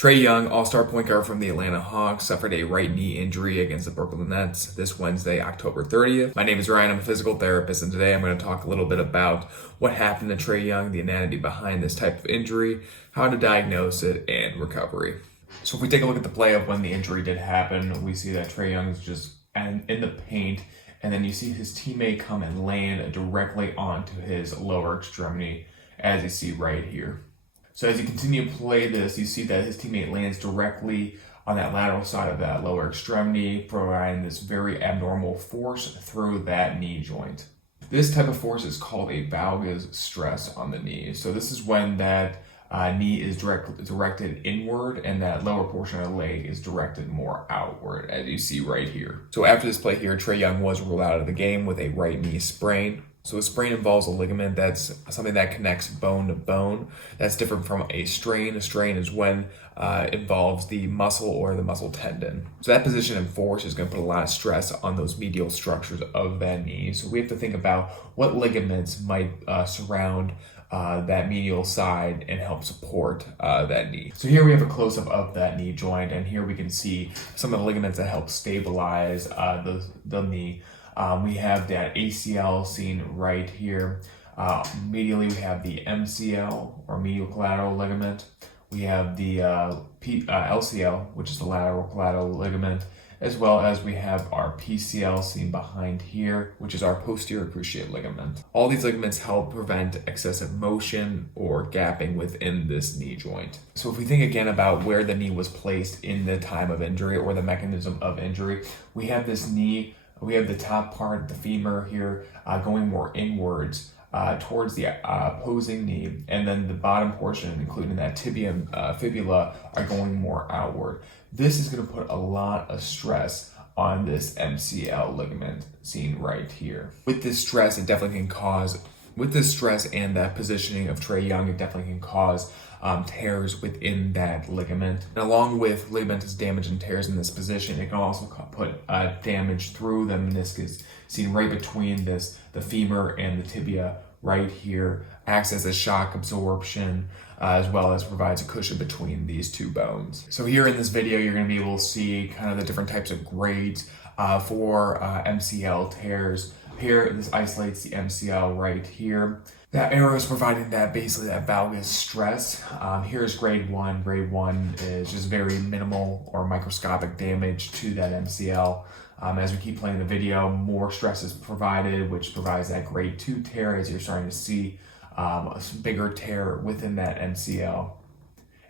Trae Young, all-star point guard from the Atlanta Hawks, suffered a right knee injury against the Brooklyn Nets this Wednesday, October 30th. My name is Ryan, I'm a physical therapist, and today I'm going to talk a little bit about what happened to Trae Young, the anatomy behind this type of injury, how to diagnose it, and recovery. So if we take a look at the play of when the injury did happen, we see that Trae Young is just in the paint, and then you see his teammate come and land directly onto his lower extremity, as you see right here. So as you continue to play this, you see that his teammate lands directly on that lateral side of that lower extremity, providing this very abnormal force through that knee joint. This type of force is called a valgus stress on the knee. So this is when that knee is directed inward and that lower portion of the leg is directed more outward, as you see right here. So after this play here, Trae Young was ruled out of the game with a right knee sprain. So a sprain involves a ligament that's something that connects bone to bone. That's different from a strain. A strain is when it involves the muscle or the muscle tendon. So that position and force is going to put a lot of stress on those medial structures of that knee. So we have to think about what ligaments might surround that medial side and help support that knee. So here we have a close-up of that knee joint, and here we can see some of the ligaments that help stabilize the knee. We have that ACL seen right here. Medially, we have the MCL, or medial collateral ligament. We have the LCL, which is the lateral collateral ligament, as well as we have our PCL seen behind here, which is our posterior cruciate ligament. All these ligaments help prevent excessive motion or gapping within this knee joint. So if we think again about where the knee was placed in the time of injury or the mechanism of injury, we have this knee. We have the top part, the femur here, going more inwards towards the opposing knee, and then the bottom portion, including that tibia and fibula, are going more outward. This is going to put a lot of stress on this MCL ligament seen right here. With this stress, it definitely can cause, with this stress and that positioning of Trae Young, it definitely can cause tears within that ligament. And along with ligamentous damage and tears in this position, it can also put damage through the meniscus, seen right between the femur and the tibia right here, acts as a shock absorption, as well as provides a cushion between these two bones. So here in this video, you're going to be able to see kind of the different types of grades for MCL tears. Here, this isolates the MCL right here. That arrow is providing that basically that valgus stress. Here's grade 1. Grade 1 is just very minimal or microscopic damage to that MCL. As we keep playing the video, more stress is provided, which provides that grade 2 tear, as you're starting to see a bigger tear within that MCL.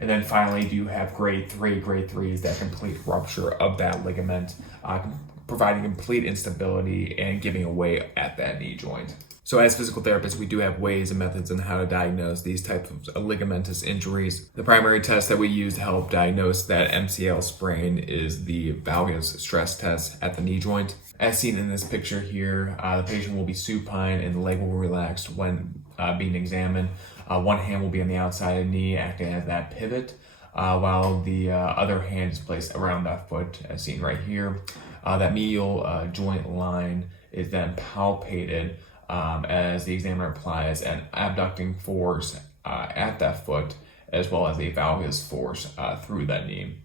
And then finally, do you have grade 3? Grade 3 is that complete rupture of that ligament, providing complete instability and giving away at that knee joint. So as physical therapists, we do have ways and methods on how to diagnose these types of ligamentous injuries. The primary test that we use to help diagnose that MCL sprain is the valgus stress test at the knee joint. As seen in this picture here, the patient will be supine and the leg will relax when being examined. One hand will be on the outside of the knee, acting as that pivot, while the other hand is placed around that foot, as seen right here. That medial joint line is then palpated as the examiner applies an abducting force at that foot, as well as a valgus force through that knee.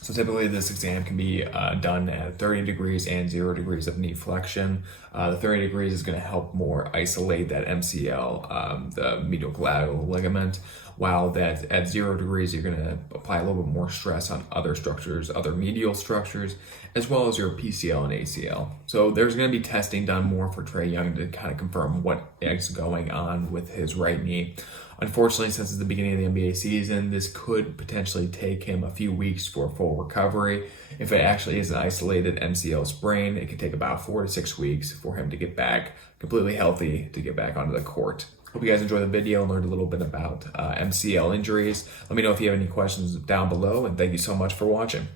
So typically this exam can be done at 30 degrees and 0 degrees of knee flexion. The 30 degrees is going to help more isolate that MCL, the medial collateral ligament, while that at 0 degrees you're going to apply a little bit more stress on other structures, other medial structures, as well as your PCL and ACL. So there's going to be testing done more for Trae Young to kind of confirm what is going on with his right knee. Unfortunately, since it's the beginning of the NBA season, this could potentially take him a few weeks for full recovery. If it actually is an isolated MCL sprain, it could take about 4 to 6 weeks for him to get back completely healthy, to get back onto the court. Hope you guys enjoyed the video and learned a little bit about MCL injuries. Let me know if you have any questions down below, and thank you so much for watching.